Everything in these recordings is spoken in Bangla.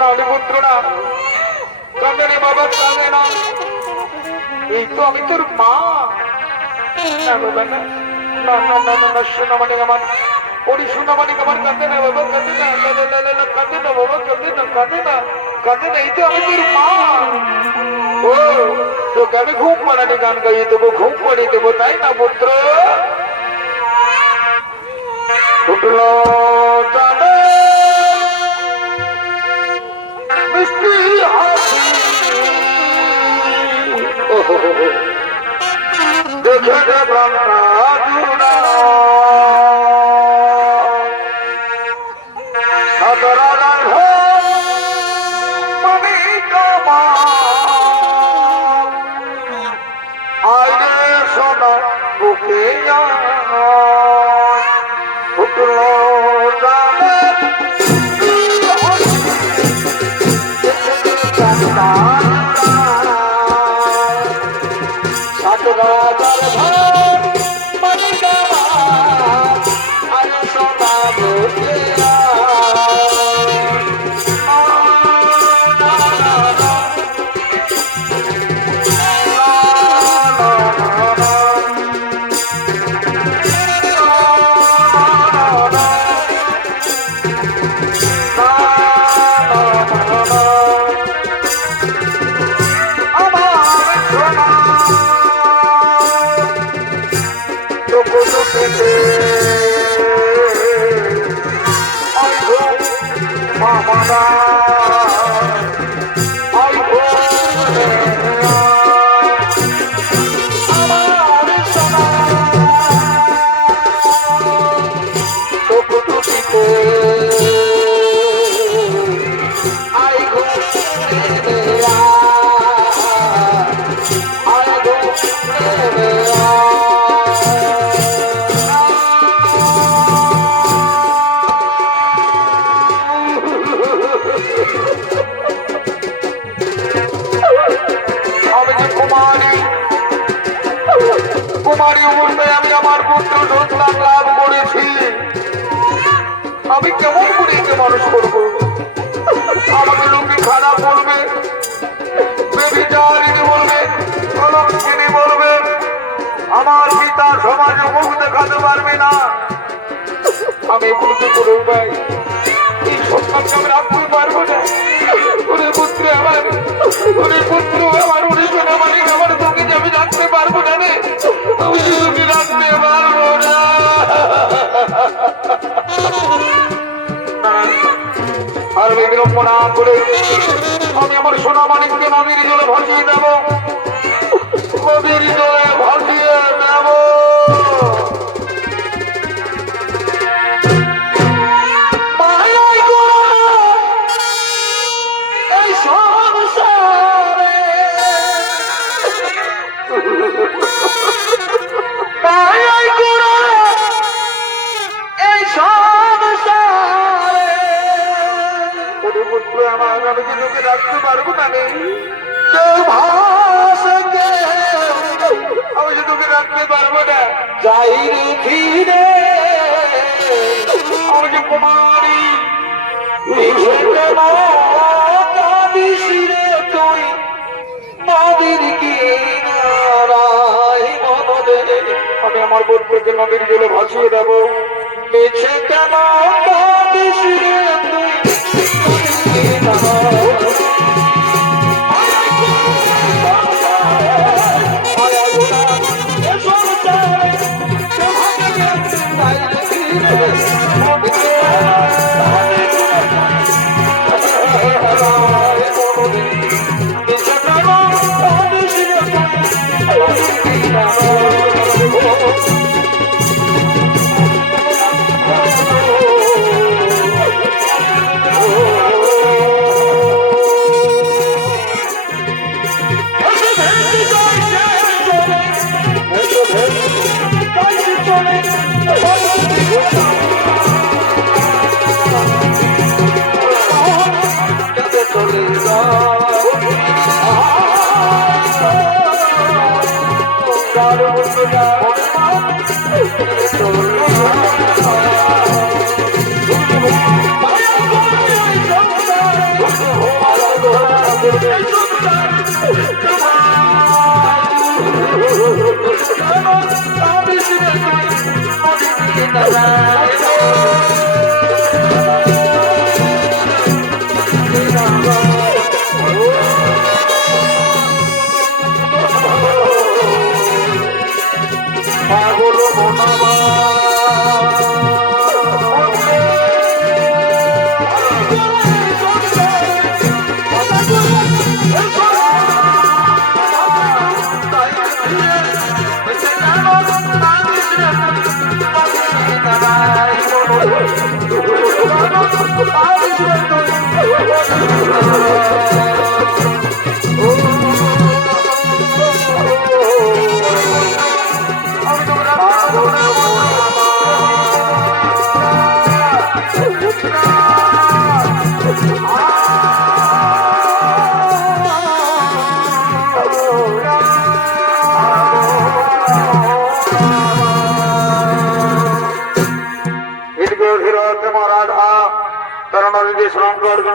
নাহলে পুত্র না কাঁদে রে বাবা, কাঁদে না। এই তো আমি তোর মা। না বাবা না, না না না না না, সোনামানি আমার, ওরে সোনামানি আমার, কাঁদে না বাবা, কাঁদে না, কাঁদে না বাবা, কাঁদে না, কাঁদে না, কাঁদে না। এই তো আমি তোর মা। ও তোকে আমি ঘুম পাড়ানি গান গাইয়ে দেবো, ঘুম পাড়িয়ে দেবো, তাই না পুত্র? ফুটলো চাঁদে মিষ্টি হাসি, দেখে যে প্রাণটা জুড়া, সাদরা রাধ মানিকা আইরে সোনা বুকে ফুটলো জানে সাদরা রাধ মানিকা আইরে সোনা বুকে কুমারী অবস্থায় আমি আমার পুত্র সন্তান লাভ করেছি। আমি কেমন করে একে মানুষ করবো? আমাকে লোকে খারাপ বলবে, বেবিচারিণী বলবে, কলঙ্কিনী বলবে। আমার পিতা সমাজে মুখ দেখাতে পারবে না। আমি এগুলো কি করে ভাই? এই সন্তানকে আমি রাখতে পারবো না। ওরে পুত্র আমার, ওরে পুত্র আমার, ওরে সোনা মালিক আমার, তোকে যে আমি রাখতে পারবো না রে, আমি তোকে রাখতে পারবো না। আর বিলম্ব না করে আমি আমার সোনা মালিককে নদীর জলে ভাসিয়ে দেব, নদীর জলে ভাসিয়ে দেব। আমি কি তোকে রাখতে পারবো না রে? কেউ ভাষে আমি যে তোকে রাখতে পারবো না। যাই রে ফিরে আমি যে কুমারী তুই নদীর কিনারায় মনদে, আমি আমার বোধকে নদীর জলে ভাসিয়ে দেবো। মিছে কেন কাঁদিস রে তুই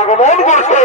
আগমন করছে।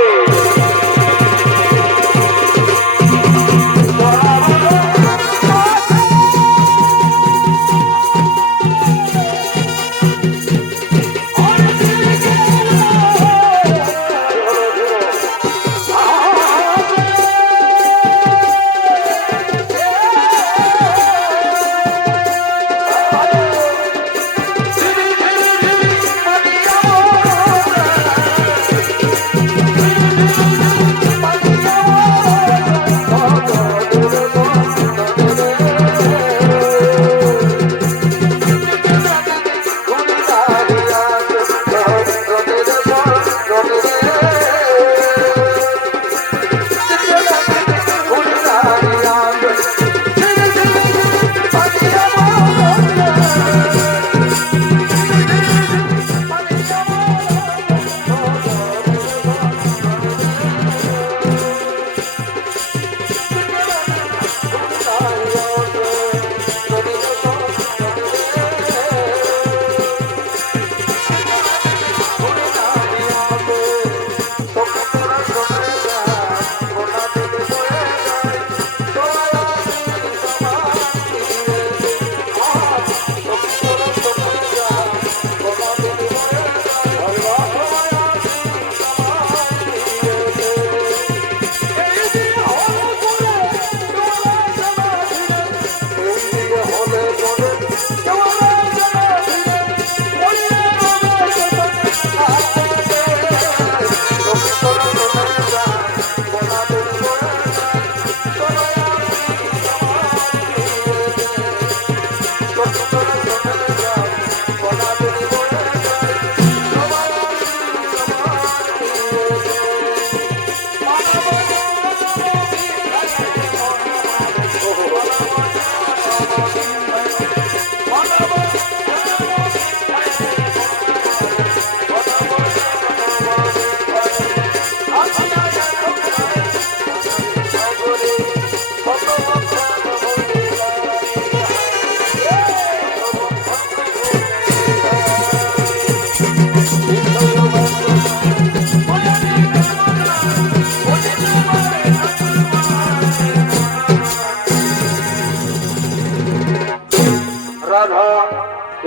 রাধা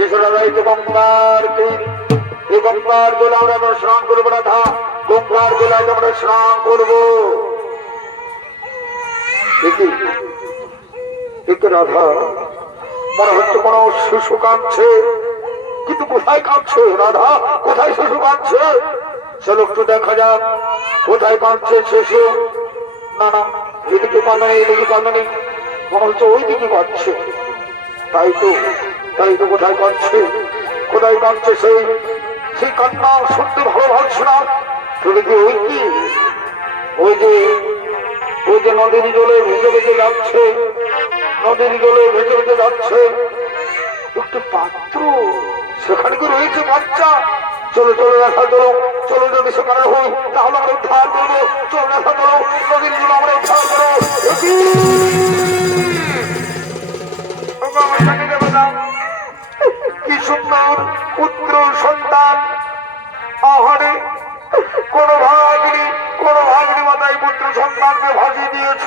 ঈশ্বরাই তো গঙ্গার তীর, এই গঙ্গার জলে আমরা স্নান করবো। রাধা গঙ্গার জলে আমরা স্নান করবো। রাধা মনে হচ্ছে কোন শিশু কাঁদছে, কিন্তু কোথায় কাঁদছে? রাধা কোথায় শিশু কাঁদছে? চলো একটু দেখা যাক কোথায় কাঁদছে শিশু। না না, এদিকে কাঁদে নেই, এদিকে কাঁদে নেই, মনে হচ্ছে ওই দিকে কাঁদছে। তাই তো কোথায় কাঁদছে, কোথায় কাঁদছে? সেই কান্না শুনতে ভালো লাগছে না। তুমি কি ওই যে নদীর জলে ভেজে ভেজে যাচ্ছে, নদীর জলে ভেজে ভেজে যাচ্ছে একটি পাত্র, সেখানে কি রয়েছে বাচ্চা? চলো চলো দেখা চলো, চলো যদি সেখানে হই তাহলে আমরা উদ্ধার করবো। চলো দেখা চলো, নদীর জলে আমরা উদ্ধার করবো। কি সুন্দর পুত্র সন্তান, আহারে কোন ভাগিনী মাতা তোমরা এই পুত্র সন্তানকে ভাসিয়ে দিয়েছ,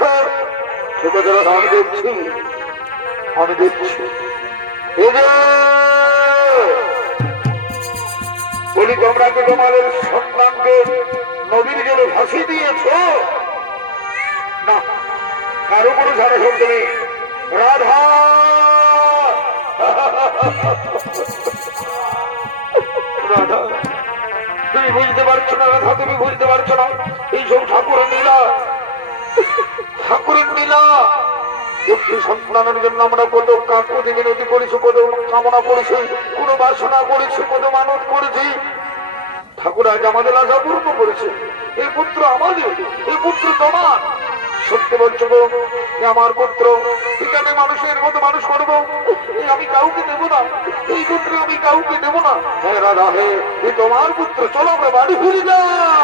সে কথা আমি দেখছি, আমি দেখছি। এই যে বলি, তোমরা কি তোমাদের সন্তানকে নদীর জলে ভাসিয়ে দিয়েছ? না, কারো কোনো সারা শব্দ নেই। রাধা, রাধা তুমি বুঝতে পারছো না, রাধা তুমি বুঝতে পারছো না, এইসব ঠাকুরের লীলা, ঠাকুরের লীলা। একটি সন্তানের জন্য আমরা কত কাকুতি মিনতি করেছি, কত কামনা করেছি, কোন বাসনা করেছি, কত মানত করেছি। ঠাকুর আজ আমাদের আশা পূর্ণ করেছে। এই পুত্র আমাদের, এই পুত্র তোমার। সত্য বলছো গো, আমার পুত্র এখানে মানুষের মতো মানুষ করবো, আমি কাউকে দেবো না, এই পুত্র আমি কাউকে দেবো না। হ্যাঁ রাধা, হে তোমার পুত্র, চলো আমরা বাড়ি ফিরে যাই।